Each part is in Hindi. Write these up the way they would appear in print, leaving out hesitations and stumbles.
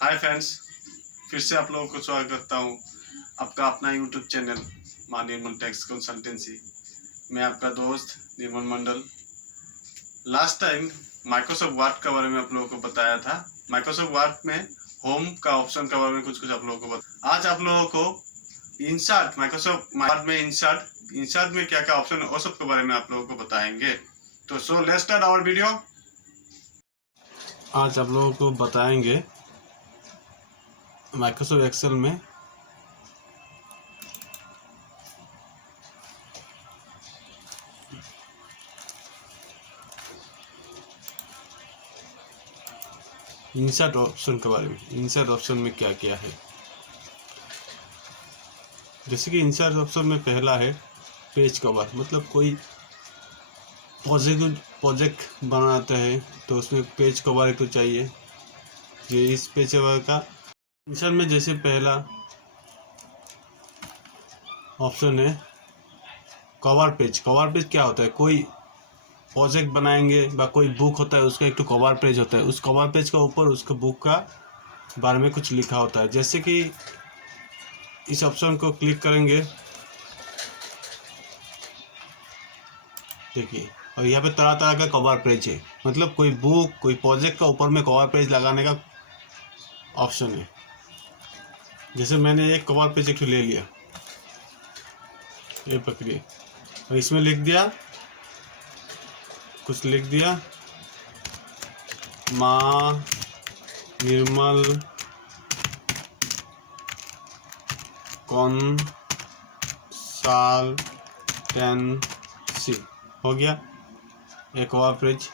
हाय फ्रेंड्स, फिर से आप लोगों को स्वागत करता हूँ आपका अपना यूट्यूब चैनल मां निर्मल टैक्स कंसल्टेंसी। मैं आपका दोस्त निर्मल मंडल। लास्ट टाइम माइक्रोसॉफ्ट वर्ड के बारे में आप लोगों को बताया था। माइक्रोसॉफ्ट वर्ड में होम का ऑप्शन के बारे में कुछ आज आप लोगों को इंसर्ट, माइक्रोसॉफ्ट वर्ड में इंसर्ट में क्या क्या ऑप्शन है वो सब के बारे में आप लोगों को बताएंगे। तो so let's start our video. आज आप लोगों को बताएंगे माइक्रोसॉफ्ट एक्सेल में इंसर्ट ऑप्शन के बारे में। इंसर्ट ऑप्शन में क्या क्या है, जैसे कि इंसर्ट ऑप्शन में पहला है पेज कवर। मतलब कोई प्रोजेक्ट बनाते हैं तो उसमें पेज कवर एक तो चाहिए। ये इस पेज कवर का इंसर्ट में जैसे पहला ऑप्शन है कवर पेज। कवर पेज क्या होता है, कोई प्रोजेक्ट बनाएंगे या कोई बुक होता है उसका एक तो कवर पेज होता है। उस कवर पेज का ऊपर उसका बुक का बारे में कुछ लिखा होता है। जैसे कि इस ऑप्शन को क्लिक करेंगे, देखिए, और यहाँ पे तरह तरह का कवर पेज है। मतलब कोई बुक, कोई प्रोजेक्ट का ऊपर में कवर पेज लगाने का ऑप्शन है। जैसे मैंने एक कवर पेज एक ले लिया, ये पकड़िए, और इसमें लिख दिया, कुछ लिख दिया, मां निर्मल कंसल्टेंसी हो गया एक और पेज।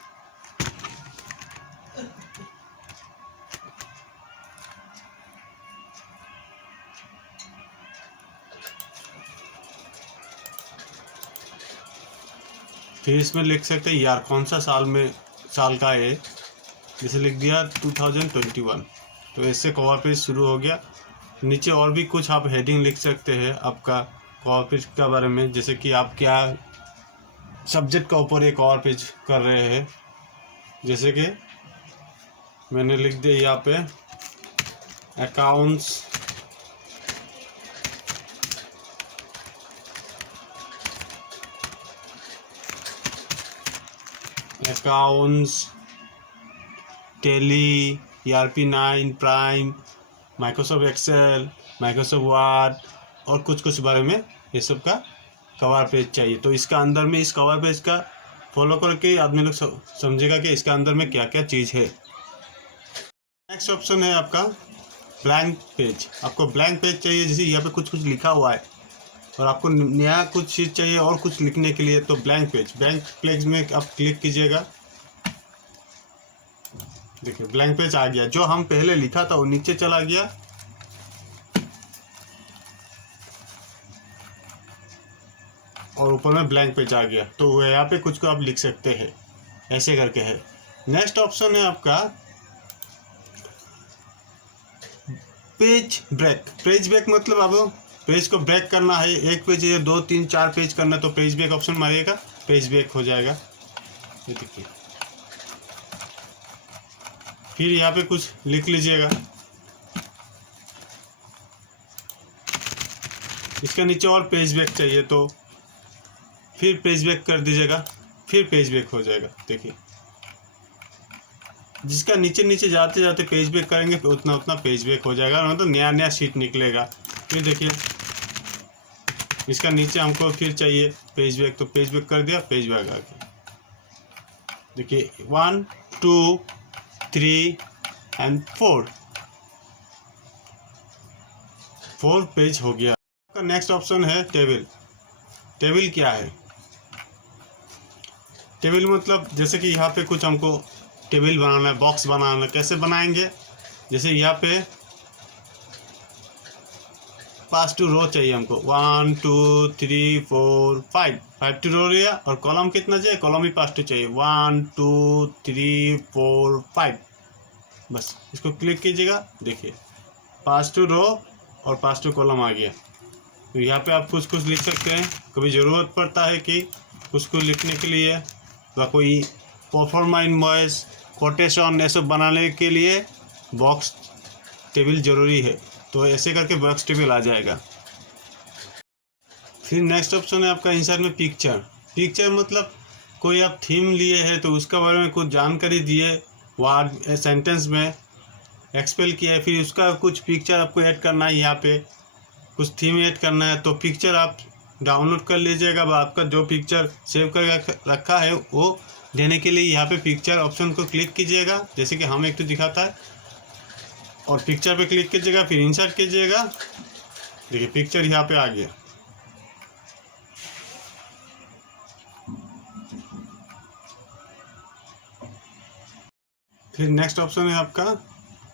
फिर इसमें लिख सकते हैं यार कौन सा साल का है, जैसे लिख दिया 2021। तो इससे कवर पेज शुरू हो गया। नीचे और भी कुछ आप हेडिंग लिख सकते हैं आपका कवर पेज के बारे में, जैसे कि आप क्या सब्जेक्ट का ऊपर एक कवर पेज कर रहे हैं। जैसे कि मैंने लिख दिया यहाँ पे accounts Tally, ERP9, prime, Microsoft Excel, Microsoft Word और कुछ बारे में ये सब का कवर पेज चाहिए। तो इसका अंदर में इस कवर पेज का फॉलो करके आदमी लोग समझेगा कि इसका अंदर में क्या क्या चीज़ है। नेक्स्ट ऑप्शन है आपका ब्लैंक पेज। आपको ब्लैंक पेज चाहिए, जैसे यहाँ पे कुछ लिखा हुआ है और आपको नया कुछ चीज़ चाहिए और कुछ लिखने के लिए, तो ब्लैंक पेज में आप क्लिक कीजिएगा। देखिए ब्लैंक पेज आ गया। जो हम पहले लिखा था वो नीचे चला गया, और ऊपर में ब्लैंक पेज आ गया। तो यहाँ पे कुछ को आप लिख सकते हैं, ऐसे करके है। नेक्स्ट ऑप्शन है आपका पेज ब्रेक। मतलब आप पेज को ब्रेक करना है, एक पेज या 2, 3, 4 पेज करना, तो पेज ब्रेक ऑप्शन मारिएगा, पेज ब्रेक हो जाएगा। ये देखिए, फिर यहाँ पे कुछ लिख लीजिएगा। इसका नीचे और पेज ब्रेक चाहिए तो फिर पेज ब्रेक कर दीजिएगा, फिर पेज ब्रेक हो जाएगा। देखिए, जिसका नीचे जाते जाते पेज ब्रेक करेंगे उतना पेज ब्रेक हो जाएगा, मतलब नया शीट निकलेगा। फिर देखिए, इसका नीचे हमको फिर चाहिए पेज ब्रेक, तो पेज ब्रेक कर दिया, पेज ब्रेक आ गया। देखिए 1, 2, 3 एंड 4 पेज हो गया। नेक्स्ट ऑप्शन है टेबल क्या है? टेबल मतलब जैसे कि यहाँ पे कुछ हमको टेबल बनाना है, बॉक्स बनाना है। कैसे बनाएंगे? जैसे यहाँ पे 5 रो चाहिए हमको, 1, 2, 3, 4, 5 रो लिया, और कॉलम कितना चाहिए? कॉलम भी 5 चाहिए, 1, 2, 3, 4, 5। बस इसको क्लिक कीजिएगा, देखिए 5 रो और 5 कॉलम आ गया। तो यहाँ पे आप कुछ लिख सकते हैं। कभी ज़रूरत पड़ता है कि कुछ लिखने के लिए या कोई परफॉर्मा इनवॉइस, कोटेशन ये सब बनाने के लिए बॉक्स टेबल ज़रूरी है, तो ऐसे करके बॉक्स टेबल आ जाएगा। फिर नेक्स्ट ऑप्शन है आपका इंसर्ट में पिक्चर। पिक्चर मतलब कोई आप थीम लिए हैं तो उसका बारे में कुछ जानकारी दिए, वर्ड सेंटेंस में एक्सपेल किया है, फिर उसका कुछ पिक्चर आपको ऐड करना है, यहाँ पे कुछ थीम ऐड करना है, तो पिक्चर आप डाउनलोड कर लीजिएगा। आपका जो पिक्चर सेव कर रखा है वो देने के लिए यहाँ पे पिक्चर ऑप्शन को क्लिक कीजिएगा, जैसे कि हम एक तो दिखाता है, और पिक्चर पे क्लिक कीजिएगा, फिर इंसर्ट कीजिएगा। देखिए पिक्चर यहाँ पे आ गया। फिर नेक्स्ट ऑप्शन है आपका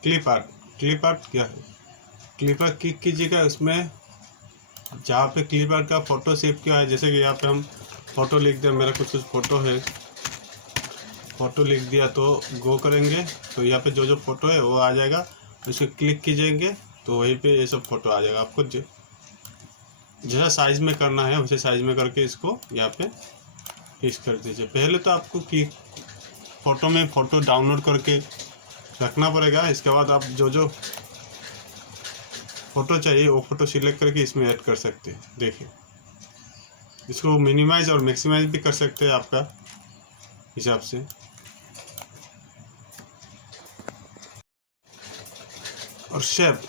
क्लिप आर्ट। क्लिप आर्ट क्या है? क्लिप आर्ट क्लिक कीजिएगा, उसमें जहाँ पे क्लिप आर्ट का फ़ोटो सेव किया है, जैसे कि यहाँ पे हम फ़ोटो लिख दें, मेरा कुछ फ़ोटो है, फ़ोटो लिख दिया तो गो करेंगे तो यहाँ पे जो जो फ़ोटो है वो आ जाएगा। उसको क्लिक कीजिएंगे तो वहीं पे ये सब फ़ोटो आ जाएगा। आपको जैसा साइज़ में करना है वैसे साइज़ में करके इसको यहाँ पे फिक्स कर दीजिए। पहले तो आपको फ़ोटो में फ़ोटो डाउनलोड करके रखना पड़ेगा। इसके बाद आप जो जो फ़ोटो चाहिए वो फ़ोटो सिलेक्ट करके इसमें ऐड कर सकते हैं। देखिए इसको मिनिमाइज और मैक्सिमाइज भी कर सकते हैं आपका हिसाब से। और शेप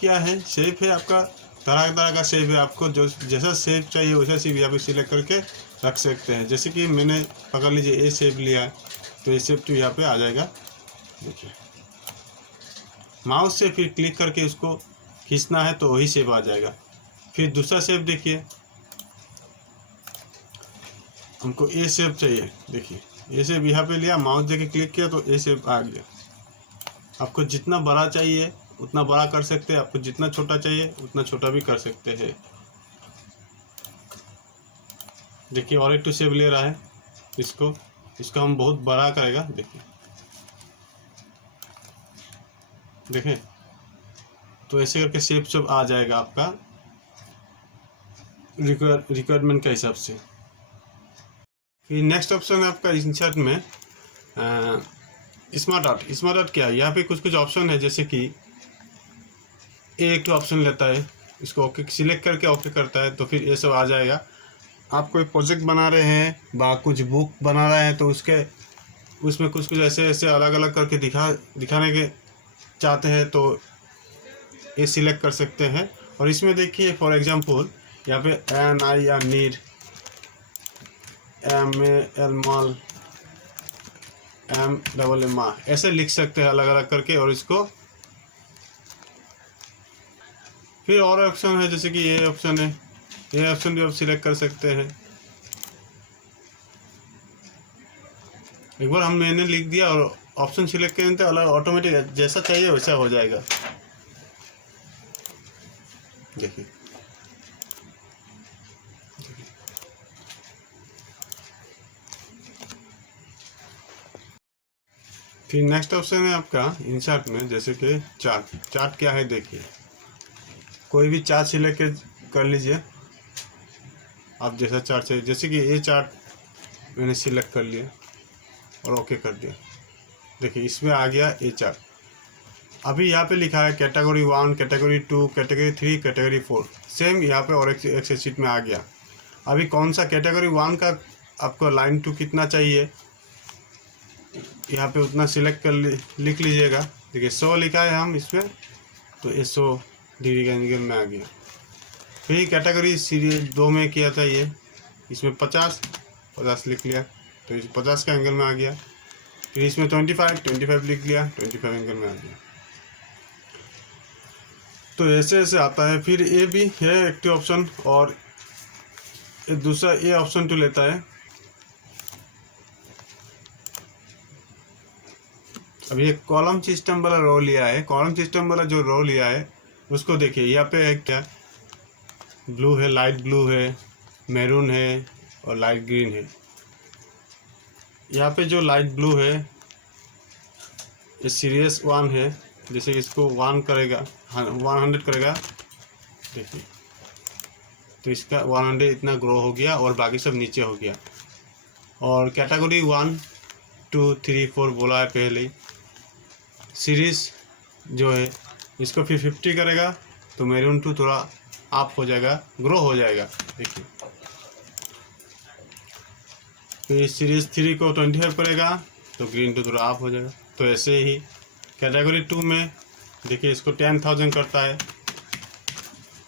क्या है? शेप है आपका तरह तरह का शेप है, आपको जो जैसा शेप चाहिए वैसा शेप यहाँ पे सिलेक्ट करके रख सकते हैं। जैसे कि मैंने पकड़ लीजिए ए शेप लिया है तो ये शेप तो यहाँ पे आ जाएगा। देखिए माउस से फिर क्लिक करके उसको खींचना है तो वही शेप आ जाएगा। फिर दूसरा शेप देखिए, हमको ए शेप चाहिए। देखिए ए शेप यहाँ पे लिया, माउस देके क्लिक किया तो ए शेप आ गया। आपको जितना बड़ा चाहिए उतना बड़ा कर सकते हैं, आपको जितना छोटा चाहिए उतना छोटा भी कर सकते हैं। देखिए और एक तो शेप ले रहा है, इसको हम बहुत बड़ा करेगा। देखिए तो ऐसे करके शेप सब आ जाएगा आपका रिक्वायरमेंट के हिसाब से। फिर नेक्स्ट ऑप्शन है आपका इंसर्ट में स्मार्ट आर्ट। स्मार्ट आर्ट क्या है? यहाँ पे कुछ ऑप्शन है, जैसे कि एक तो ऑप्शन लेता है, इसको ओके सिलेक्ट करके ओके करता है तो फिर ये सब आ जाएगा। आप कोई प्रोजेक्ट बना रहे हैं कुछ बुक बना रहे हैं तो उसमें कुछ ऐसे ऐसे अलग अलग करके दिखाने के चाहते हैं तो ये सिलेक्ट कर सकते हैं। और इसमें देखिए फॉर एग्जांपल यहाँ पे NIR need, MAL mall, MMM ऐसे लिख सकते हैं अलग अलग करके। और इसको फिर और ऑप्शन है, जैसे कि ये ऑप्शन है, ये ऑप्शन भी आप सिलेक्ट कर सकते हैं। एक बार मैंने लिख दिया और ऑप्शन सिलेक्ट करें तो अलग ऑटोमेटिक जैसा चाहिए वैसा हो जाएगा। देखिए फिर नेक्स्ट ऑप्शन है आपका इंसर्ट में, जैसे कि चार्ट क्या है? देखिए कोई भी चार्ट सिलेक्ट कर लीजिए आप, जैसा चार्ट चाहिए। जैसे कि ये चार्ट मैंने सिलेक्ट कर लिया और ओके कर दिया। देखिए इसमें आ गया ये चार्ट। अभी यहाँ पे लिखा है category 1, category 2, category 3, category 4, same यहाँ पे और एक शीट में आ गया। अभी कौन सा कैटेगरी 1 का आपको लाइन 2 कितना चाहिए यहाँ पे उतना सिलेक्ट कर लिख लीजिएगा। देखिए 100 लिखा है हम इसमें तो ये 100 डिग्री का एंगल में आ गया। फिर कैटेगरी सीरीज 2 में किया था ये, इसमें 50 लिख लिया तो इस 50 का एंगल में आ गया। फिर इसमें 25 लिख लिया, 25 एंगल में आ गया। तो ऐसे ऐसे आता है। फिर ये भी है एक्टिव ऑप्शन और दूसरा ये ऑप्शन तो लेता है। अभी एक कॉलम सिस्टम वाला रो लिया है। कॉलम सिस्टम वाला जो रो लिया है उसको देखिए, यहाँ पे है क्या, ब्लू है, लाइट ब्लू है, मैरून है और लाइट ग्रीन है। यहाँ पे जो लाइट ब्लू है ये सीरीज 1 है, जैसे इसको 1 करेगा 100 करेगा। देखिए तो इसका 100 इतना ग्रो हो गया और बाकी सब नीचे हो गया। और कैटेगरी 1, 2, 3, 4 बोला है पहले ही। सीरीज जो है इसको फिर 50 करेगा तो मैरून टू थोड़ा अप हो जाएगा, ग्रो हो जाएगा। देखिए फिर सीरीज 3 को 25 करेगा तो ग्रीन टू थोड़ा अप हो जाएगा। तो ऐसे ही कैटेगरी 2 में देखिए इसको 10,000 करता है,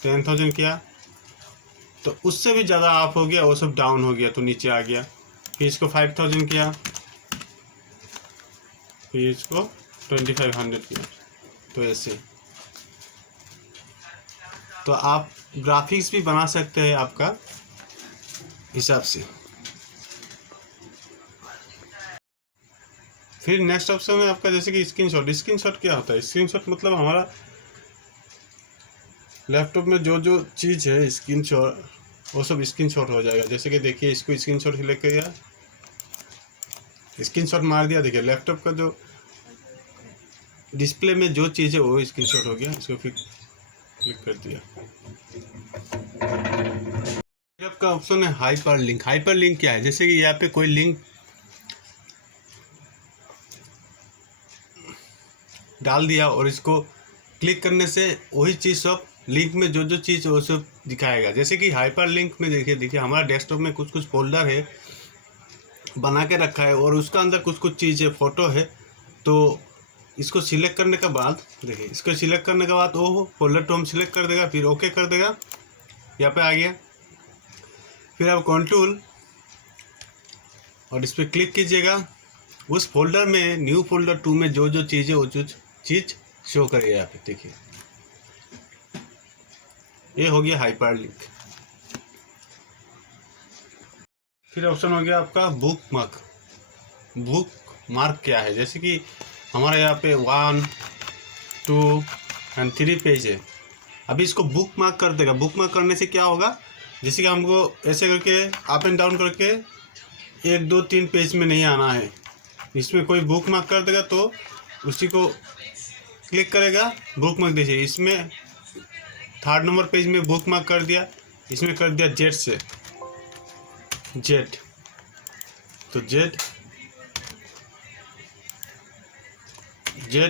10,000 किया तो उससे भी ज़्यादा अप हो गया, वो सब डाउन हो गया तो नीचे आ गया। फिर इसको 5,000 किया, फिर इसको 2,500 किया, तो ऐसे। तो आप ग्राफिक्स भी बना सकते हैं आपका हिसाब से। फिर नेक्स्ट ऑप्शन है आपका जैसे कि स्क्रीनशॉट। स्क्रीनशॉट क्या होता है? स्क्रीनशॉट मतलब हमारा लैपटॉप में जो जो चीज़ है स्क्रीनशॉट, वो सब स्क्रीनशॉट हो जाएगा। जैसे कि देखिए इसको स्क्रीनशॉट सिलेक्ट किया, स्क्रीनशॉट मार दिया, देखिए लैपटॉप का जो डिस्प्ले में जो चीज़ है वो स्क्रीनशॉट हो गया। इसको फिर क्लिक कर दिया। आपका ऑप्शन है हाइपर लिंक। हाइपर लिंक क्या है? जैसे कि यहाँ पे कोई लिंक डाल दिया और इसको क्लिक करने से वही चीज़ सब लिंक में जो जो चीज़ वो सब दिखाएगा। जैसे कि हाइपर लिंक में देखिए हमारा डेस्कटॉप में कुछ कुछ फोल्डर है बना के रखा है और उसका अंदर कुछ कुछ चीज़ है, फ़ोटो है। तो इसको सिलेक्ट करने के बाद देखिए, इसको सिलेक्ट करने के बाद वो फोल्डर तो हम सिलेक्ट कर देगा, फिर ओके कर देगा, यहाँ पे आ गया। फिर आप कंट्रोल और इस पर क्लिक कीजिएगा, उस फोल्डर में न्यू फोल्डर 2 में जो जो चीज़ है वो चीज़ शो करेगा। यहाँ पे देखिए ये हो गया हाइपर लिंक। फिर ऑप्शन हो गया आपका बुक मार्क। बुक मार्क क्या है? जैसे कि हमारे यहाँ पे 1, 2 और 3 पेज है। अभी इसको बुक मार्क कर देगा। बुक मार्क करने से क्या होगा? जैसे कि हमको ऐसे करके अप एंड डाउन करके 1, 2, 3 पेज में नहीं आना है, इसमें कोई बुक मार्क कर देगा तो उसी को क्लिक करेगा, बुक मार्क दीजिए। इसमें 3rd नंबर पेज में बुक मार्क कर दिया, इसमें कर दिया जेड से जेड, तो जेड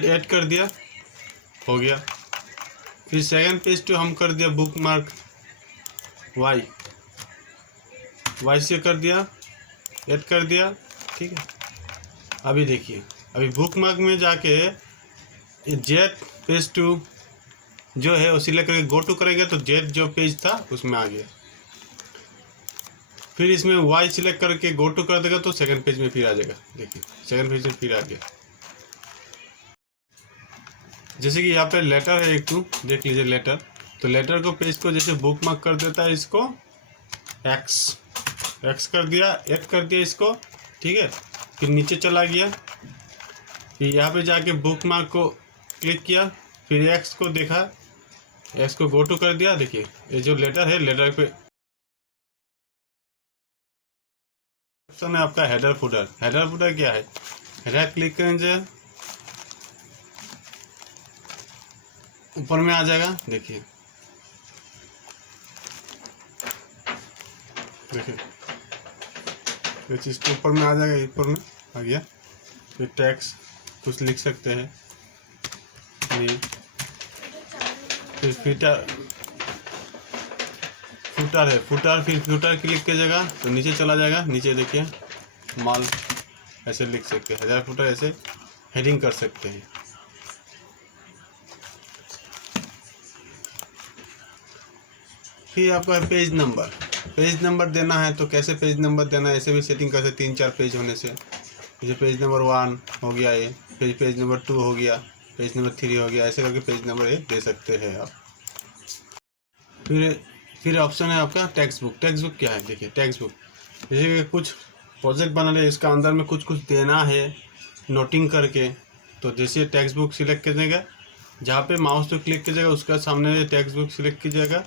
ऐड कर दिया, हो गया। फिर सेकंड पेज तो हम कर दिया बुक मार्क वाई से कर दिया, ऐड कर दिया, ठीक है। अभी देखिए, अभी बुक मार्क में जाके जेड पेज 2 जो है वो सिलेक्ट करके गो टू करेगा तो जेड जो पेज था उसमें आ गया। फिर इसमें वाई सिलेक्ट करके गो टू कर देगा तो सेकंड पेज में फिर आ जाएगा। देखिए सेकंड पेज में फिर आ गया। जैसे कि यहाँ पे लेटर है एक टू, देख लीजिए लेटर। तो लेटर को पेज को जैसे बुक मार्क कर देता है, इसको एक्स कर दिया, ऐड कर दिया इसको, ठीक है। फिर नीचे चला गया, फिर यहाँ पे जाके बुक मार्क को क्लिक किया, फिर एक्स को देखा, एक्स को गो टू कर दिया। देखिए ये जो लेटर है, लेटर पे ऑप्शन है आपका हेडर फुटर। हेडर फुटर क्या है? हेडर क्लिक करेंगे ऊपर में आ जाएगा। देखिए ये चीज़ तो ऊपर में आ जाएगा, ऊपर में आ गया। फिर टैक्स कुछ लिख सकते हैं, फिर फुटर है, फुटर, फिर फुटर क्लिक कीजिएगा तो नीचे चला जाएगा। नीचे देखिए माल ऐसे लिख सकते हैं, हेडर फुटर ऐसे हेडिंग कर सकते हैं। फिर आपका पेज नंबर देना है तो कैसे पेज नंबर देना है, ऐसे भी सेटिंग कर सकते 3-4 पेज होने से। जैसे पेज नंबर 1 हो गया, ये पेज नंबर 2 हो गया, पेज नंबर 3 हो गया, ऐसे करके पेज नंबर 1 दे सकते हैं आप। फिर ऑप्शन है आपका टेक्स्ट बुक। टेक्स्ट बुक क्या है? देखिए टेक्स्ट बुक जैसे कि कुछ प्रोजेक्ट बना ले, इसका अंदर में कुछ देना है नोटिंग करके, तो जैसे टेक्स्ट बुक सिलेक्ट कीजिएगा, जहाँ पे माउस पे क्लिक कीजिएगा उसका सामने टेक्स्ट बुक सिलेक्ट कीजिएगा,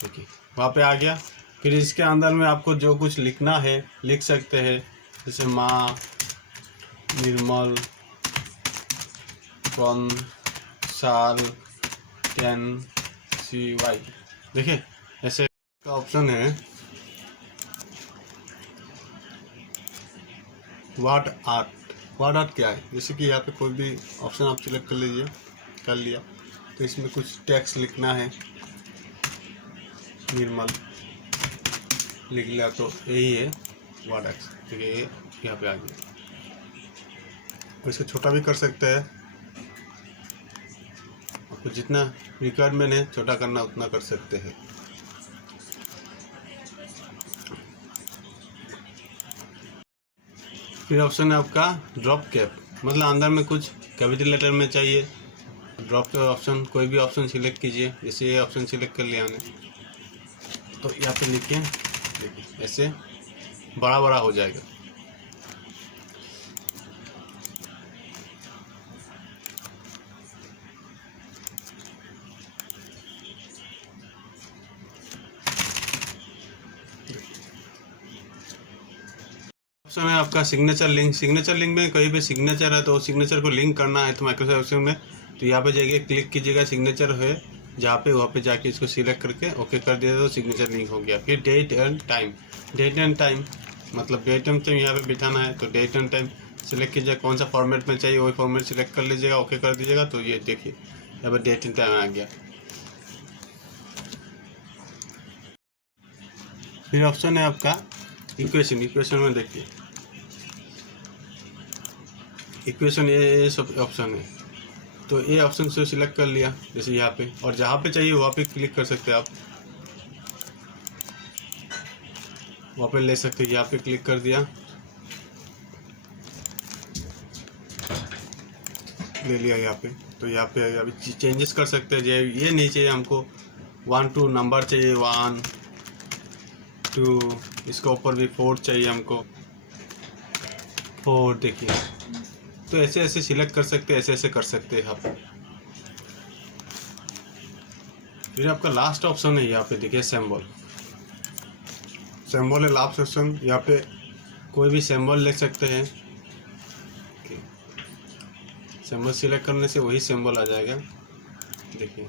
देखिए वहाँ पे आ गया। फिर इसके अंदर में आपको जो कुछ लिखना है लिख सकते हैं, जैसे माँ निर्मल साल 10CY। देखिए ऐसे का ऑप्शन है वाट आर्ट। वाट आर्ट क्या है? जैसे कि यहाँ पे कोई भी ऑप्शन आप सिलेक्ट कर लिया, तो इसमें कुछ टेक्स्ट लिखना है, निर्मल लिख लिया तो यही है वर्ड एक्स, ठीक है। ये यहाँ पे आ गया। और इसको छोटा भी कर सकते हैं, आपको जितना रिक्वायरमेंट है छोटा करना उतना कर सकते हैं। फिर ऑप्शन है आपका ड्रॉप कैप, मतलब अंदर में कुछ कैपिटल लेटर में चाहिए। ड्रॉप ऑप्शन कोई भी ऑप्शन सिलेक्ट कीजिए, जैसे ये ऑप्शन सिलेक्ट कर लिया हमने, तो यहाँ पे लिख के देखिए ऐसे बड़ा बड़ा हो जाएगा। ऑप्शन है आपका सिग्नेचर लिंक। सिग्नेचर लिंक में कहीं पे सिग्नेचर है तो सिग्नेचर को लिंक करना है तो माइक्रोसॉफ्ट एक्सेल में, तो यहाँ पे जाइए क्लिक कीजिएगा, सिग्नेचर है जहाँ पे वहाँ पे जाके इसको सिलेक्ट करके ओके कर दिया तो सिग्नेचर लिंक हो गया। फिर date and time, date and time मतलब डेट एंड टाइम यहाँ पे बिठाना है, तो डेट एंड टाइम सिलेक्ट कीजिएगा, कौन सा फॉर्मेट में चाहिए वही फॉर्मेट सिलेक्ट कर लीजिएगा, ओके कर दीजिएगा। तो ये देखिए यहाँ पर डेट एंड टाइम आ गया। फिर ऑप्शन है आपका इक्वेशन। इक्वेशन में देखिए इक्वेशन ये सब ऑप्शन है, तो ये ऑप्शन से सिलेक्ट कर लिया जैसे यहाँ पे, और जहाँ पे चाहिए वहाँ पे क्लिक कर सकते हैं आप, वहाँ पे ले सकते हैं। यहाँ पे क्लिक कर दिया, ले लिया यहाँ पे। तो यहाँ पे अभी चेंजेस कर सकते हैं, ये नहीं चाहिए हमको 1 2 नंबर चाहिए 1 2, इसके ऊपर भी 4 चाहिए हमको 4, देखिए। तो ऐसे ऐसे सिलेक्ट कर सकते हैं, ऐसे ऐसे कर सकते हैं आप। फिर आपका लास्ट ऑप्शन है यहाँ पे देखिए सिंबल। सिंबल है लास्ट ऑप्शन, यहाँ पे कोई भी सिंबल लिख सकते हैं। सिंबल सिलेक्ट करने से वही सिंबल आ जाएगा, देखिए।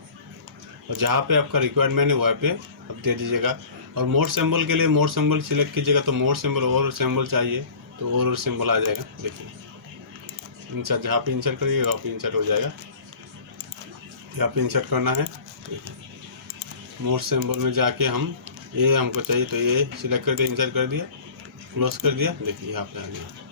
और जहाँ पे आपका रिक्वायरमेंट है वहाँ पे आप दे दीजिएगा। और मोर सिंबल के लिए मोर सिंबल सिलेक्ट कीजिएगा, तो मोर सिंबल और सिंबल चाहिए तो और सिंबल आ जाएगा, देखिए। इंसर्ट जहाँ पे इंसर्ट करिएगा वहाँ पे इंसर्ट हो जाएगा, यहाँ पे इंसर्ट करना है। मोर सिंबल में जाके हम ये हमको चाहिए तो ये सिलेक्ट करके इंसर्ट कर दिया, क्लोज कर दिया, देखिए यहाँ पे आ गया।